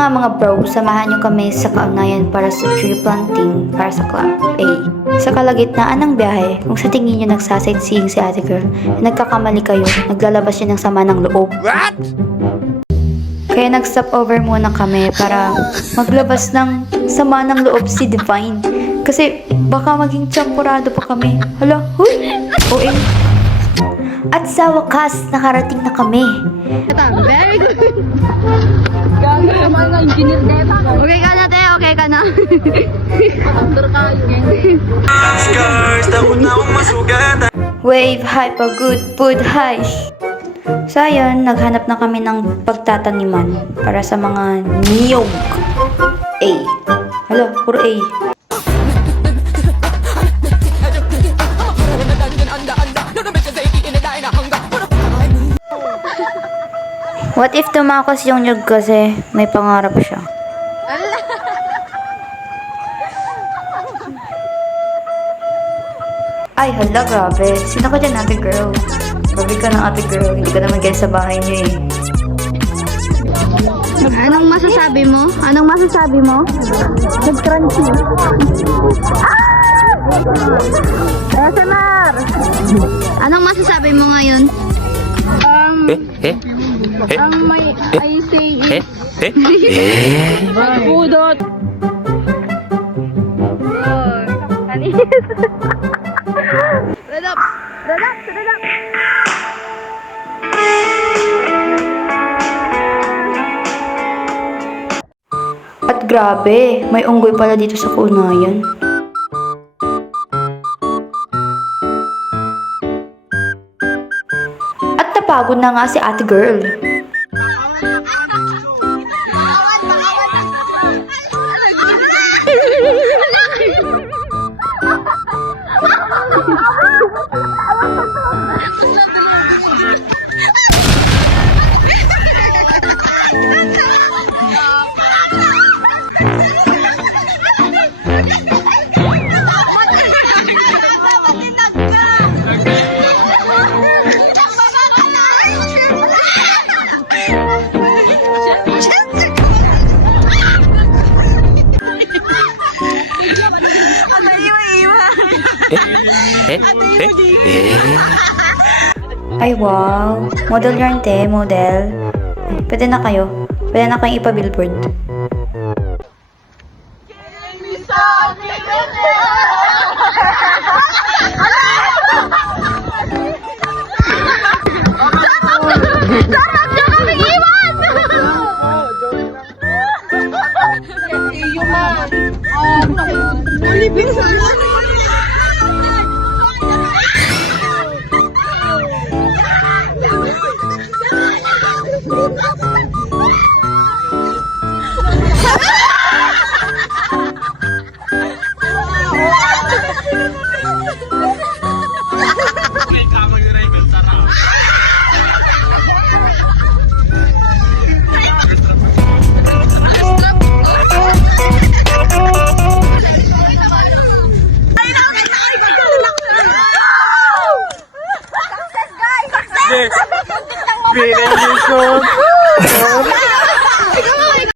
nga mga bro, samahan nyo kami sa kaugnayan para sa tree planting para sa Club A. Sa kalagitnaan ng biyahe, kung sa tingin nyo nagsasightseeing si ate girl, nagkakamali kayo, naglalabas siya ng sama ng loob. What? Kaya nag-stop over muna kami para maglabas ng sama ng loob si Divine. Kasi baka maging tsampurado pa kami. Hala, huy! OM. At sa wakas, nakarating na kami. Very good. Gago naman na engineer dito. Okay ka na, te. Okay ka na. Wave high pa good food high. So ayun, naghanap na kami ng pagtataniman para sa mga niyog. A. Hala, puro A. What if tumakos yung nyug kasi may pangarap siya? Ay, hala, grabe. Sino ka dyan, ate girl? Grabe ka ng ate girl. Hindi ka naman ganyan sa bahay niyo eh. Anong masasabi mo? Anong masasabi mo? Nag-crunchy. SMR! Anong masasabi mo ngayon? Ang may I say is pudot. Relax. Relax. Relax. At grabe, may unggoy pala dito sa kunayan. At napagod na nga si ate girl. Ay wow, model yarn te, model. Pwede na kayo. Pwede na kayong ipa-billboard. Yung